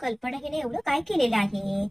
कल्पना हिने एवढं काय केलेलं आहे?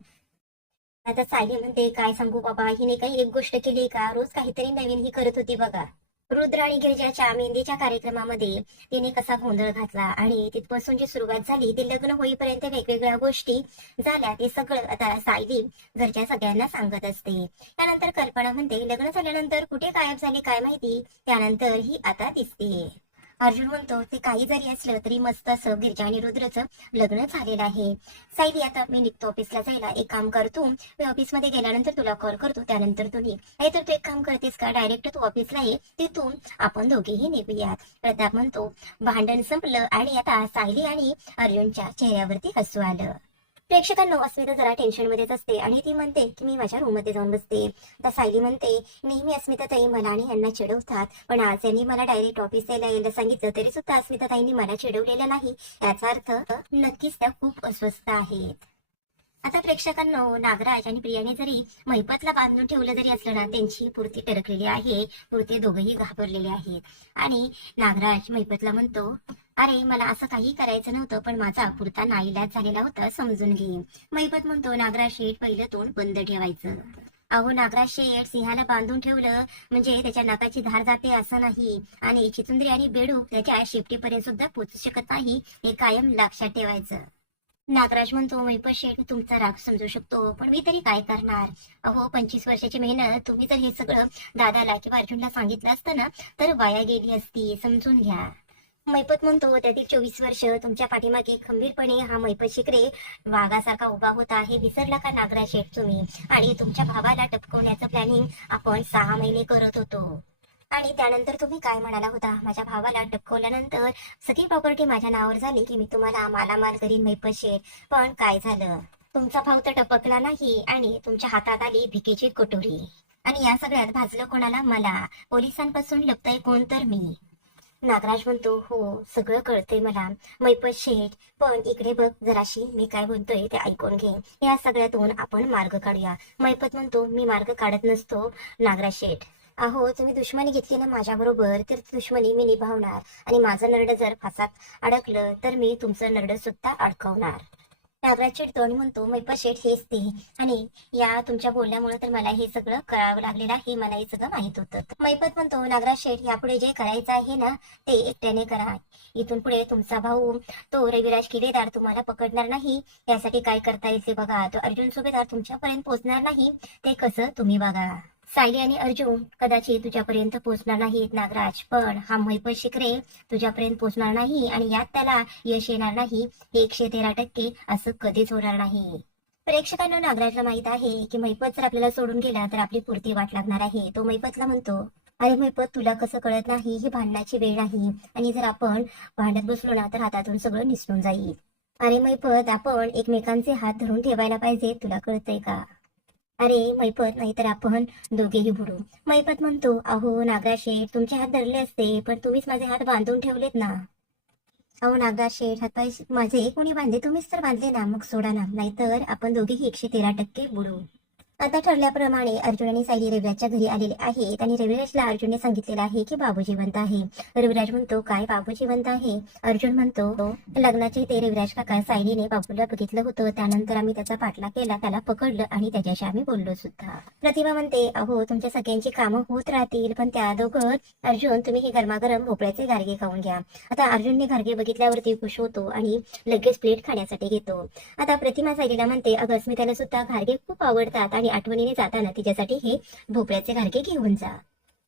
आता सायली म्हणते, काय सांगू बाबा, हिने काही एक गोष्ट केली का? रोज काहीतरी नवीन ही करत होती बघा. रुद्र आणि गिरिजाच्या मेहंदीच्या कार्यक्रमामध्ये तिने कसा गोंधळ घातला आणि तिथपासून जी सुरुवात झाली ती लग्न होईपर्यंत वेगवेगळ्या गोष्टी झाल्या, ते सगळं आता सायली घरच्या सगळ्यांना सांगत असते. त्यानंतर कल्पना म्हणते, लग्न झाल्यानंतर कुठे गायब झाले काय माहिती, त्यानंतर ही आता दिसते. अर्जुन म्हणतो, ते काही जरी असलं तरी मस्त असं गिरिजा आणि रुद्रचं लग्न झालेलं आहे. सायली, आता मी निघतो ऑफिसला जायला, एक काम करतो, मी ऑफिसमध्ये गेल्यानंतर तुला कॉल करतो, त्यानंतर तू निघ. नाही तर तू एक काम करतेस का, डायरेक्ट तू ऑफिसला ये, तिथून आपण दोघेही निघूयात. प्रताप म्हणतो, भांडण संपलं आणि आता सायली आणि अर्जुनच्या चेहऱ्यावरती हसू आलं. प्रेक्षकांना अस्मिता जरा टेन्शन मध्येच असते आणि ती म्हणते की मी माझ्या रूम मध्ये जाऊन बसते. आता सायली म्हणते, नेहमी अस्मिता ताई मला आणि यांना चिडवतात, पण आज यांनी मला डायरेक्ट ऑफिस यायला सांगितलं तरी सुद्धा अस्मिता ताईंनी मला चिडवलेलं नाही, याचा अर्थ नक्कीच त्या खूप अस्वस्थ आहेत. आता प्रेक्षकांना नागराज आणि प्रियाने जरी महिपतला बांधून ठेवलं जरी असलं ना, त्यांची पूर्ती टरकलेली आहे, पुरते दोघंही घाबरलेले आहेत. आणि नागराज महिपतला म्हणतो, अरे मला असं काही करायचं नव्हतं, पण माझा पुरता नाईलाज झालेला होता, समजून घे. महिपत म्हणतो, नागराज शेठ पहिलं तोंड बंद ठेवायचं. अहो नागराज शेठ, सिंहाला बांधून ठेवलं म्हणजे त्याच्या नाकाची धार जाते असं नाही, आणि चिचुंद्री आणि बेडूक त्याच्या शेपटीपर्यंत सुद्धा पोचू शकत नाही, हे कायम लक्षात ठेवायचं. नागराज म्हणतो, महिपत शेठ तुमचा राग समजू शकतो, पण मी तरी काय करणार. अहो 25 वर्षाची मेहनत तुम्ही जर हे सगळं दादाला किंवा अर्जुनला सांगितलं असतं ना, तर वाया गेली असती, समजून घ्या. मैपत म्हणतो, त्यातील 24 वर्ष तुमच्या पाठीमागे खंबीरपणे हा मैपत शिकरे वाघासारखा उभा होता, हे विसरला का नागराज शेठ तुम्ही? आणि तुमच्या भावाला टपकवण्याचं प्लॅनिंग आपण 6 महिने करत होतो. आणि त्यानंतर तुम्ही काय म्हणाला होता, माझ्या भावाला टपकवल्यानंतर सगळी प्रॉपर्टी माझ्या नावावर झाली की मी तुम्हाला मालामाल करीन मैपत शेठ. पण काय झालं, तुमचा भाव तर टपकला नाही आणि तुमच्या हातात आली भिकेची कटोरी. आणि या सगळ्यात भाजलं कोणाला? मला. पोलिसांपासून लपताय कोण तर मी. नागराज म्हणतो, हो सगळं कळतंय मला मैपत शेठ, पण इकडे बघ जराशी, मी काय बोलतोय ते ऐकून घे, या सगळ्यातून आपण मार्ग काढूया. मैपत म्हणतो, मी मार्ग काढत नसतो नागराज शेठ. अहो तुम्ही दुश्मनी घेतली ना माझ्या बरोबर, तर ती दुश्मनी मी निभावणार, आणि माझं नरड जर फासात अडकलं तर मी तुमचं नरड सुद्धा अडकवणार. नागराज चिडतो आणि म्हणतो, मैपत शेठ हेच ते, आणि या तुमच्या बोलण्यामुळे तर मला हे सगळं करावं लागलेलं आहे, मला हे सगळं माहित होतं. मैपत म्हणतो, नागराज शेठ यापुढे जे करायचं आहे ना ते एकट्याने करा. इथून पुढे तुमचा भाऊ तो रविराज किल्लेदार तुम्हाला पकडणार नाही, त्यासाठी काय करता येईल ते बघा. तो अर्जुन सुभेदार तुमच्यापर्यंत पोहोचणार नाही, ते कसं तुम्ही बघा. सायली आणि अर्जुन कदाचित तुझ्यापर्यंत पोहोचणार नाहीत नागराज, पण हा मैपत शिकरे तुझ्यापर्यंत पोहोचणार नाही, आणि यात त्याला यश येणार नाही, 113% असं कधीच होणार नाही. प्रेक्षकांना नागराजला माहित आहे की मैपत जर आपल्याला सोडून गेला तर आपली पुरती वाट लागणार आहे. तो मैपतला म्हणतो, अरे मैपत तुला कसं कळत नाही, ही भांडणाची वेळ आहे, आणि जर आपण भांडत बसलो ना तर हातातून सगळं निसटून जाईल. अरे मैपत, आपण एकमेकांचे हात धरून ठेवायला पाहिजे, तुला कळतंय का? अरे मैपत, नाहीतर आपण दोघेही बुडू. मैपत म्हणतो, अहो नागराज शेठ, तुमचे हात धरले असते, पण तुम्हीच माझे हात बांधून ठेवलेत ना. अहो नागराज शेठ, हातपाय माझे कोणी बांधले? तुम्हीच तर बांधले ना, मग सोडा ना, नाहीतर आपण दोघेही 113% बुडू. आता ठरल्याप्रमाणे अर्जुन आणि सायली रविराजच्या घरी आलेले आहेत, आणि रविराजला अर्जुनने सांगितलेलं आहे की बाबू जिवंत आहे. रविराज म्हणतो, काय बाबू जिवंत आहे? अर्जुन म्हणतो, लग्नाचे ते रविराज काका सायलीने बाबूला बघितलं होतं, त्यानंतर आम्ही त्याचा पाठलाग केला, त्याला पकडलं आणि त्याच्याशी आम्ही बोललो सुद्धा. प्रतिभा म्हणते, अहो तुमच्या सगळ्यांची कामं होत राहतील, पण त्या दोघं अर्जुन तुम्ही हे गरमागरम भोपळ्याचे गारगे खाऊन घ्या. आता अर्जुनने गारगे बघितल्यावरती खुश होतो आणि लगेच प्लेट खाण्यासाठी घेतो. आता प्रतिमा सायलीला म्हणते, अगं अस्मिताला सुद्धा गारगे खूप आवडतात, आणि आठवणीने जाताना तिच्यासाठी हे भोपळ्याचे गारगे घेऊन जा.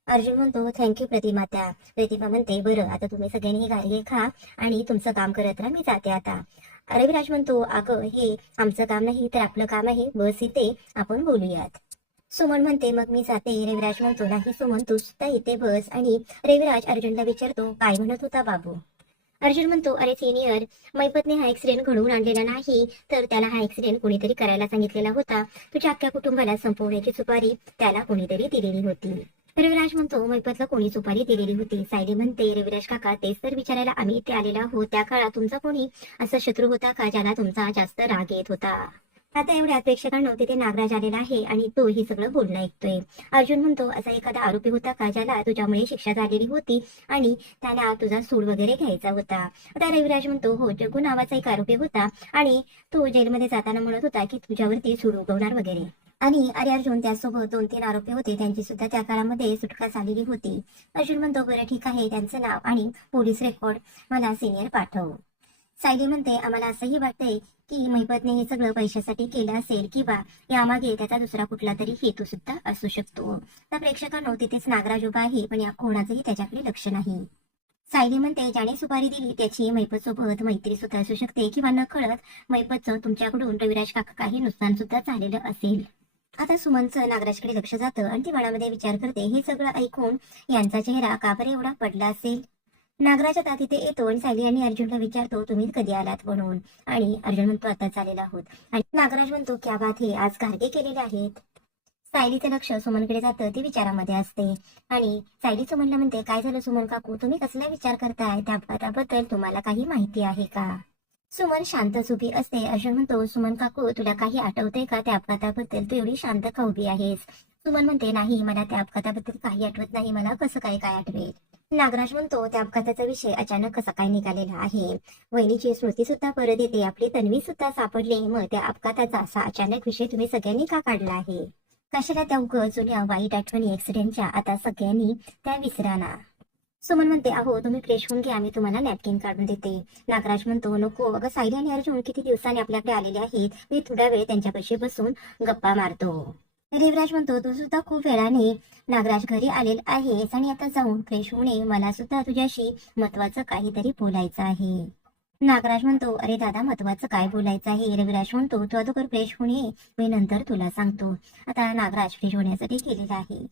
अर्जुन म्हणतो, थँक्यू प्रतिमा. त्या प्रतिमा म्हणते, बरं आता तुम्ही सगळ्यांनी हे गारगे खा आणि तुमचं काम करत राहा, मी जाते आता. रविराज म्हणतो, अगं हे आमचं काम नाही तर आपलं काम आहे, बस इथे आपण बोलूयात. सुमन म्हणते, मग मी जाते. रविराज म्हणतो, नाही सुमन, तू सुद्धा इथे बस. आणि रविराज अर्जुनला विचारतो, काय म्हणत होता बाबू? अर्जुन म्हणतो, अरे सिनियर, मैपतने हा ऍक्सिडेंट घडवून आणलेला नाही, तर त्याला हा ऍक्सिडेंट कोणीतरी करायला सांगितलेला होता. तुझ्या अख्ख्या कुटुंबाला संपवण्याची सुपारी त्याला कोणीतरी दिलेली होती. रविराज म्हणतो, मैपतला कोणी सुपारी दिलेली होती? सायली म्हणते, रविराज काका, तेच तर विचारायला आम्ही इथे आलेलो आहोत. त्या काळात तुमचा कोणी असा शत्रू होता का ज्याला तुमचा जास्त राग येत होता? आता एवढ्या प्रेक्षकांना तिथे नागराज आलेला आहे आणि तो हे सगळं बोलणं ऐकतोय. अर्जुन म्हणतो, असा एखादा आरोपी होता का ज्याला तुझ्यामुळे शिक्षा झालेली होती आणि त्याला तुझा सूड वगैरे घ्यायचा होता? आता रविराज म्हणतो, हो, जग्गू नावाचा एक आरोपी होता आणि तो जेलमध्ये जाताना म्हणत होता की तुझ्यावरती सूड उगवणार वगैरे. आणि अरे अर्जुन, त्यासोबत 2-3 आरोपी होते, त्यांची सुद्धा त्या काळामध्ये सुटका झालेली होती. अर्जुन म्हणतो, बरं ठीक आहे, त्यांचं नाव आणि पोलीस रेकॉर्ड मला सिनियर पाठव. सायली म्हणते, आम्हाला असंही वाटतंय की महिपतने हे सगळं पैशासाठी केलं असेल किंवा यामागे त्याचा दुसरा कुठला तरी हेतू सुद्धा असू शकतो. त्या प्रेक्षकांनो तिथेच नागराज उभा आहे, पण या कोणाचंही त्याच्याकडे लक्ष नाही. सायली म्हणते, ज्याने सुपारी दिली त्याची महिपत सोबत मैत्री सुद्धा असू शकते किंवा नकळत महिपतचं तुमच्याकडून रविराज काका काही नुकसान सुद्धा झालेलं असेल. आता सुमनचं नागराजकडे लक्ष जातं आणि ती मनामध्ये विचार करते, हे सगळं ऐकून यांचा चेहरा का बरं एवढा पडला असेल. नागराज आता तिथे येतो आणि सायली आणि अर्जुनला विचारतो, तुम्ही कधी आलात म्हणून. आणि अर्जुन म्हणतो, आताच आलेला आहोत. आणि नागराज म्हणतो, क्या बात हे, आज घारगे केलेले आहेत. सायलीचं लक्ष सुमनकडे जातं, ती विचारामध्ये असते. आणि सायली सुमनला म्हणते, काय झालं सुमन काकू, तुम्ही कसला विचार करताय? त्या अपघाताबद्दल तुम्हाला काही माहिती आहे का? सुमन शांतच उभी असते. अर्जुन म्हणतो, सुमन काकू, तुला काही आठवतंय का त्या अपघाताबद्दल? तू एवढी शांत का उभी आहेस? सुमन म्हणते, नाही, मला त्या अपघाताबद्दल काही आठवत नाही, मला कसं काय काय आठवेल? नागराज म्हणतो, त्या अपघाताचा विषय अचानक कसा काय निघालेला आहे? वहिनीची स्मृती सुद्धा परत येते, आपली तन्वी सुद्धा सापडली, मग त्या अपघाताचा असा अचानक विषय तुम्ही सगळ्यांनी का काढला आहे? कशाला त्या उगाच जुन्या वाईट आठवणी ऍक्सिडेंटच्या आता सगळ्यांनी त्या विसराना? सुमन म्हणते, अहो तुम्ही फ्रेश होऊन घ्या, मी तुम्हाला नॅपकिन काढून देते. नागराज म्हणतो, नको, अगं सायली आणि अर्जुन किती दिवसांनी आपल्याकडे आलेले आहेत, मी थोडा वेळ त्यांच्यापाशी बसून गप्पा मारतो. रविराज म्हणतो, तू सुद्धा खूप वेळाने नागराज घरी आलेला आहेस आणि आता जाऊन फ्रेश होऊन ये, मला सुद्धा तुझ्याशी महत्वाचं काहीतरी बोलायचं आहे. नागराज म्हणतो, अरे दादा, महत्वाचं काय बोलायचं आहे? रविराज म्हणतो, तू अगोदर फ्रेश होऊन ये, मी नंतर तुला सांगतो. आता नागराज फ्रेश होण्यासाठी गेलेला आहे.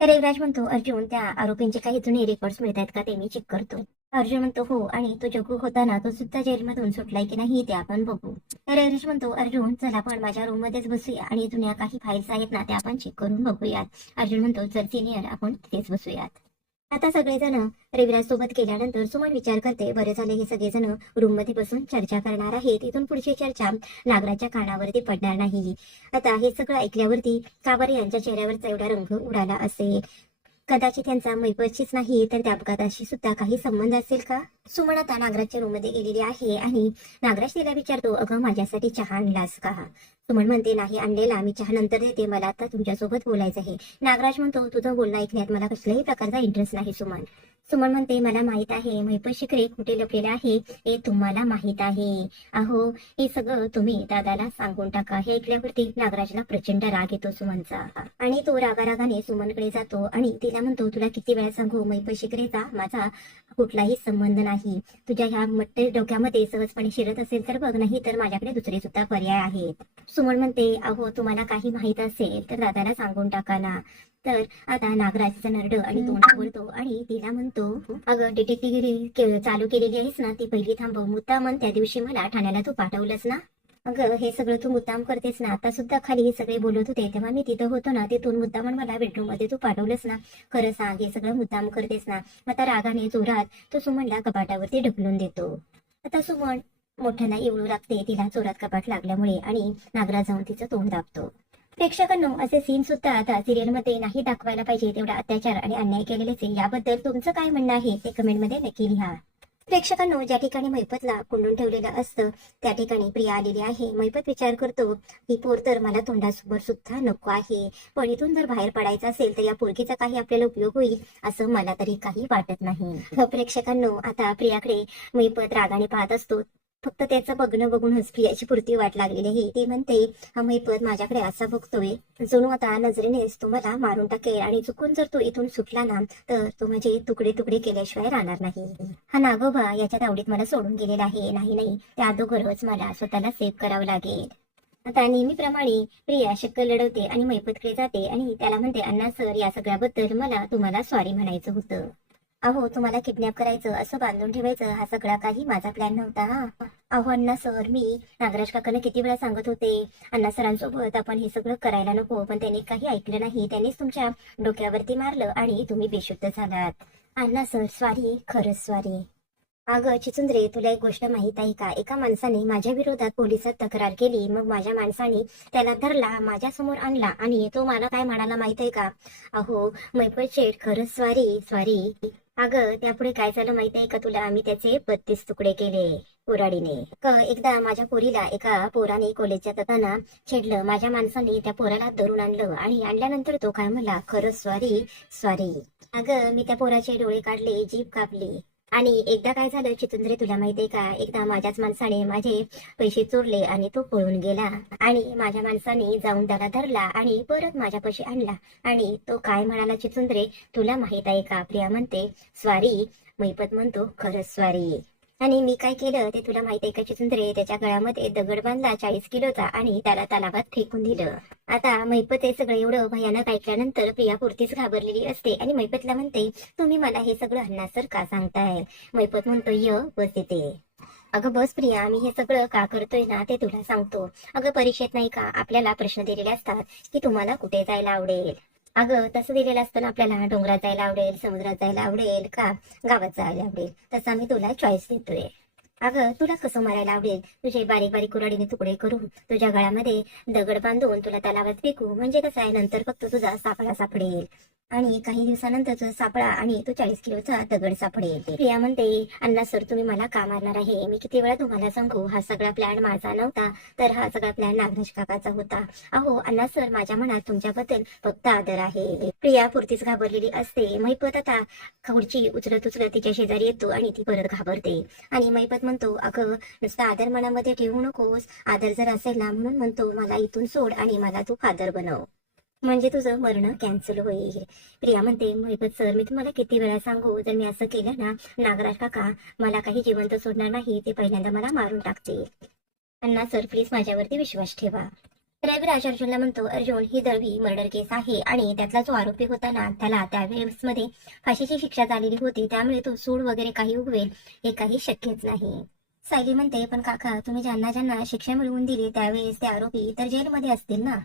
रविराज म्हणतो, अर्जुन, त्या आरोपींचे काही जुने रेकॉर्ड्स मिळतात का, ते मी चेक करतो. अर्जुन म्हणतो, हो, आणि तो जग्गू होता ना, तो सुद्धा जेलमधून सुटलाय की नाही ते आपण बघू. रविराज म्हणतो, अर्जुन, चल आपण माझ्या रूम मध्येच बसूया आणि जुन्या काही फाईल्स आहेत ना त्या आपण चेक करून बघूयात. अर्जुन म्हणतो, चल सिनियर, आपण तिथेच बसूयात. आता सगळेजण रविराज सोबत गेल्यानंतर सुमन विचार करते, बरे झाले हे सगळेजण रूम मध्ये बसून चर्चा करणार आहेत, इथून पुढची चर्चा नागराच्या कानावरती पडणार नाही. आता हे सगळं ऐकल्यावरती का बरं यांच्या चेहऱ्यावरचा एवढा रंग उडाला असेल? कदाचित त्यांचा मैपतचीच नाही तर त्या अपघाताशी सुद्धा काही संबंध असेल का? सुमन आता नागराजच्या रूम मध्ये गेलेली आहे आणि नागराज तिला विचारतो, अगं माझ्यासाठी चहा आणलास का? सुमन म्हणते, नाही आणलेला, मी चहा नंतर देते, मला आता तुमच्यासोबत बोलायचं आहे. नागराज म्हणतो, तुझं बोलणं ऐकण्यात मला कसल्याही प्रकारचा इंटरेस्ट नाही सुमन. सुमन म्हणते, मला माहित आहे महिपत शिकरे कुठे लपलेला आहे हे तुम्हाला माहित आहे. अहो, हे सगळं तुम्ही दादाला सांगून टाका. हे ऐकल्यावरती नागराजला प्रचंड राग येतो सुमनचा आणि तो रागारागाने सुमनकडे जातो आणि तिला म्हणतो, तुला किती वेळा सांगू, महिपत शिकरेचा माझा कुठलाही संबंध नाही. तुझ्या ह्या मट्टे डोक्यामध्ये सहजपणे शिरत असेल तर बघ, नाही तर माझ्याकडे दुसरे सुद्धा पर्याय आहेत. सुमन म्हणते, अहो तुम्हाला काही माहित असेल तर दादाला सांगून टाका ना. तर आता नागराजचा नरड आणि तोंड आवडतो आणि तिला म्हणतो, अगं डिटेक्टिव्हगिरी चालू केलेली आहेस ना, ती पहिली थांबव. मुद्दामन त्या दिवशी मला ठाण्याला तू पाठवलंस ना. अगं हे सगळं तू मुद्दाम करतेस ना. आता सुद्धा खाली हे सगळे बोलत होते तेव्हा मी तिथं होतो ना, तिथून मुद्दामन मला बेडरूम मध्ये तू पाठवलंस ना. खरं सांग, हे सगळं मुद्दाम करतेस ना? आता रागाने जोरात तो सुमनला कपाटावरती ढकलून देतो. आता सुमन मोठ्याला एवढू लागते, तिला जोरात कपाट लागल्यामुळे, आणि नागराज जाऊन तिचं तोंड दाबतो. प्रेक्षकांनो, असे सीन सुद्धा आता सिरियल मध्ये नाही दाखवायला पाहिजे. तेवढा अत्याचार आणि अन्याय केलेलेच याबद्दल तुमचं काय म्हणणं आहे ते कमेंट मध्ये नक्की लिहा. प्रेक्षकांनो, ज्या ठिकाणी महिपतला कोंडून ठेवलेलं असतं त्या ठिकाणी प्रिया आलेली आहे. महिपत विचार करतो, ही पोर तर मला तोंडासमोर सुद्धा नको आहे, पण इथून जर बाहेर पडायचं असेल तर या पोरगीचा काही आपल्याला उपयोग होईल असं मला तरी काही वाटत नाही. प्रेक्षकांनो, आता प्रियाकडे महिपत रागाने पाहत असतो. फक्त त्याचं बघणं बघूनच प्रियाची पुरती वाट लागलेली आहे. ती म्हणते, हा महिपत माझ्याकडे असा बघतोय जणू आता नजरेनेच तुम्हाला मारून टाकेल, आणि चुकून जर तो इथून सुटला ना तर तो म्हणजे तुकडे तुकडे केल्याशिवाय राहणार नाही. हा नागोबा याच्या तावडीत मला सोडून गेलेला आहे. नाही, त्या अगोदरच मला स्वतःला सेव्ह करावं लागेल. आता नेहमीप्रमाणे प्रिया शक्कल लढवते आणि महिपतकडे जाते आणि त्याला म्हणते, अण्णा सर, या सगळ्याबद्दल मला तुम्हाला सॉरी म्हणायचं होतं. अहो, तुम्हाला किडनॅप करायचं, असं बांधून ठेवायचं, हा सगळा काही माझा प्लॅन नव्हता. हा अहो अण्णा सर, मी नागराज काकांना किती वेळा सांगत होते अण्णा सरांसोबत आपण हे सगळं करायला नको, पण त्यांनी काही ऐकलं नाही. त्यांनीच तुमच्या डोक्यावरती मारलं आणि तुम्ही बेशुद्ध झालात. अण्णा सर, सॉरी, खरंच सॉरी. अगं चिचुंद्रे, तुला एक गोष्ट माहित आहे का? एका माणसाने माझ्या विरोधात पोलिसात तक्रार केली. मग माझ्या माणसाने त्याला धरला, माझ्या समोर आणला आणि तो मला काय म्हणाला माहित आहे का? अहो मैपत शेठ, खरंच सॉरी सॉरी. अगं त्यापुढे काय झालं माहित आहे का तुला? मी त्याचे 32 तुकडे केले कुऱ्हाडीने. एकदा माझ्या पोरीला एका पोराने कॉलेजच्या जाताना छेडलं. माझ्या माणसाने त्या पोराला धरून आणलं आणि आणल्यानंतर तो काय म्हणला, खरंच सॉरी सॉरी. अगं मी त्या पोराचे डोळे काढले, जीभ कापली. आणि एकदा काय झालं चितुंद्रे, तुला माहितीये का? एकदा माझ्याच माणसाने माझे पैसे चोरले आणि तो पळून गेला. आणि माझ्या माणसाने जाऊन त्याला धरला आणि परत माझ्या पैसे आणला. आणि तो काय म्हणाला चितुंद्रे, तुला माहित आहे का? प्रिया म्हणते स्वारी, मैपत म्हणतो खरंच स्वारी. आणि मी काय केलं ते तुला माहित आहे का चितुंद्रे? त्याच्या गळ्यामध्ये दगड बांधला 40 किलोचा आणि त्याला तलावात फेकून दिलं. आता मैपत हे सगळं एवढं भयानक ऐकल्यानंतर प्रिया पुरतीच घाबरलेली असते आणि मैपतला म्हणते, तुम्ही मला हे सगळं हन्नासर का सांगताय? मैपत म्हणतो, बस तिथे. अगं बस प्रिया, मी हे सगळं का करतोय ना ते तुला सांगतो. अगं परीक्षेत नाही का आपल्याला प्रश्न दिलेले असतात की तुम्हाला कुठे जायला आवडेल. अगं तसं दिलेलं असतं ना आपल्याला, डोंगरात जायला आवडेल, समुद्रात जायला आवडेल का गावात जायला आवडेल. तसा मी तुला चॉईस देतोय. अगं तुला कसं मारायला आवडेल? तुझे बारीक बारीक कुऱ्हाडीने तुकडे करून तुझ्या गळ्यामध्ये दगड बांधून तुला तलावात फेकू. म्हणजे कसं आहे, नंतर फक्त तुझा सापळा सापडेल आणि काही दिवसानंतर तुझा सापळा आणि तो 40 किलोचा दगड सापडेल. प्रिया म्हणते, अण्णा सर तुम्ही मला का मारणार आहे? मी किती वेळा तुम्हाला सांगू, हा सगळा प्लॅन माझा नव्हता, तर हा सगळा प्लॅन नागराज काकाचा होता. अहो अण्णा सर, माझ्या मनात तुमच्याबद्दल फक्त आदर आहे. प्रिया पुरतीच घाबरलेली असते. मैपत आता खुर्ची उचलत उचलत तिच्या शेजारी येतो आणि ती परत घाबरते. आणि मैपत म्हणतो, अगं नुसता आदर मनामध्ये ठेवू नकोस. आदर जर असेल ना, म्हणून म्हणतो मला इथून सोड आणि मला तू फादर बनव, म्हणजे तुझं मरण कॅन्सल होईल. प्रिया म्हणते, मैपत सर मी तुम्हाला किती वेळा सांगू, जर मी असं केलं ना, नागराज काका मला काही जिवंत सोडणार नाही, ते पहिल्यांदा मला मारून टाकतील. अण्णा सर प्लीज माझ्यावरती विश्वास ठेवा. रविराज अर्जुनला म्हणतो, अर्जुन ही दळवी मर्डर केस आहे आणि त्यातला जो आरोपी होता ना त्याला त्यावेळेस मध्ये फाशीची शिक्षा झालेली होती, त्यामुळे तो सूड वगैरे काही उगवेल हे काही शक्यच नाही. सायली म्हणते, पण काका तुम्ही ज्यांना ज्यांना शिक्षा मिळवून दिली त्यावेळेस ते आरोपी तर जेलमध्ये असतील ना?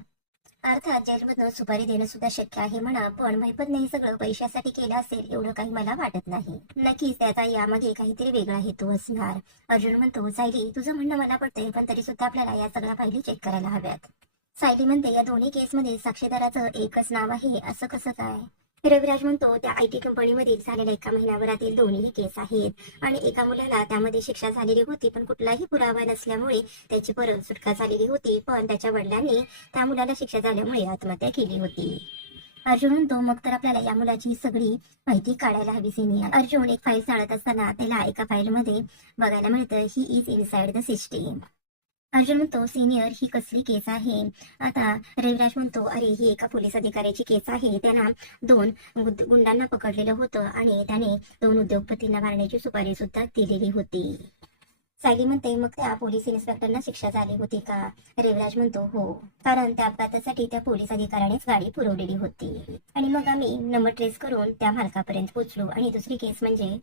अर्थात जेलमधून सुपारी देणं सुद्धा शक्य आहे म्हणा, पण मैपतने हे सगळं पैशासाठी केलं असेल एवढं काही मला वाटत नाही. नक्कीच त्याचा यामागे काहीतरी वेगळा हेतू असणार. अर्जुन म्हणतो, सायली तुझं म्हणणं मला पडतंय, पण तरी सुद्धा आपल्याला या सगळ्या फायली चेक करायला हव्यात. सायली म्हणते, या दोन्ही केसमध्ये साक्षीदाराचं एकच नाव आहे, असं कसं काय? रविराज म्हणतो, त्या IT कंपनीमधील झालेल्या एका महिन्याभरातील दोन्ही केस आहेत आणि एका मुलाला त्यामध्ये शिक्षा झालेली होती, पण कुठलाही पुरावा नसल्यामुळे त्याची परत सुटका झालेली होती, पण त्याच्या वडिलांनी त्या मुलाला शिक्षा झाल्यामुळे आत्महत्या केली होती. अर्जुन म्हणतो, मग तर आपल्याला या मुलाची सगळी माहिती काढायला हवी सिनियर. अर्जुन एक फाईल चाळत असताना त्याला एका फाईलमध्ये बघायला मिळतं, he is inside the system. Arjun म्हणतो, सिनियर ही कसली केस आहे? आता रविराज म्हणतो, अरे ही एका पोलीस अधिकाऱ्याची केस आहे. त्यांना 2 गुंडांना पकडलेलं होतं आणि त्याने 2 उद्योगपतींना मारण्याची सुपारी सुद्धा दिलेली होती. सायली म्हणते, मग त्या पोलीस इन्स्पेक्टरना शिक्षा झाली होती का? रविराज म्हणतो, हो, कारण त्या अपघातासाठी त्या पोलीस अधिकाऱ्यानेच गाडी पुरवलेली होती. आणि मग आम्ही नंबर ट्रेस करून त्या मालकापर्यंत पोहोचलो. आणि दुसरी केस म्हणजे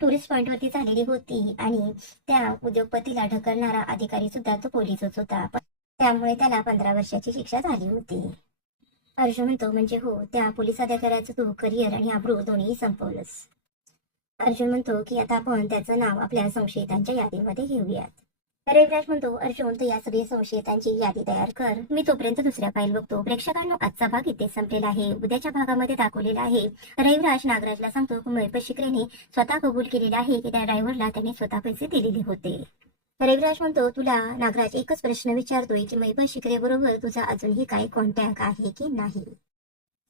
टुरिस्ट पॉइंट वरती झालेली होती आणि त्या उद्योगपतीला ढकलणारा अधिकारी सुद्धा तो पोलीसच होता, त्यामुळे त्याला 15 वर्षाची शिक्षा झाली होती. अर्जुन म्हणतो, म्हणजे हो, त्या पोलीस अधिकाऱ्याचं तू करिअर आणि आब्रू दोन्ही संपवलंस. अर्जुन म्हणतो की आता आपण त्याचं नाव आपल्या संशयितांच्या यादीमध्ये घेऊयात. रविराज म्हणतो, अर्जुन तू या सगळ्या संशयितांची यादी तयार कर, मी तोपर्यंत दुसऱ्या फाईल बघतो. प्रेक्षकांनो आजचा भाग इथे संपलेला आहे. उद्याच्या भागामध्ये दाखवलेला आहे रविराज नागराजला सांगतो की मैपत शिकरेने स्वतः कबूल केलेले आहे की त्या ड्रायव्हरला त्यांनी स्वतः पैसे दिलेले होते. रविराज म्हणतो, तुला नागराज एकच प्रश्न विचारतोय की मैपत शिकरे बरोबर तुझा अजूनही काही कॉन्टॅक्ट आहे की नाही?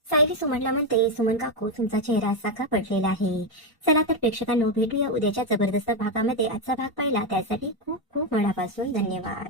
सायली सुमनला म्हणते, सुमन काकू तुमचा चेहरा असा का पडलेला आहे? चला तर प्रेक्षकांनो भेटूया उद्याच्या जबरदस्त भागामध्ये. आजचा भाग पाहिला त्यासाठी खूप खूप मनापासून धन्यवाद.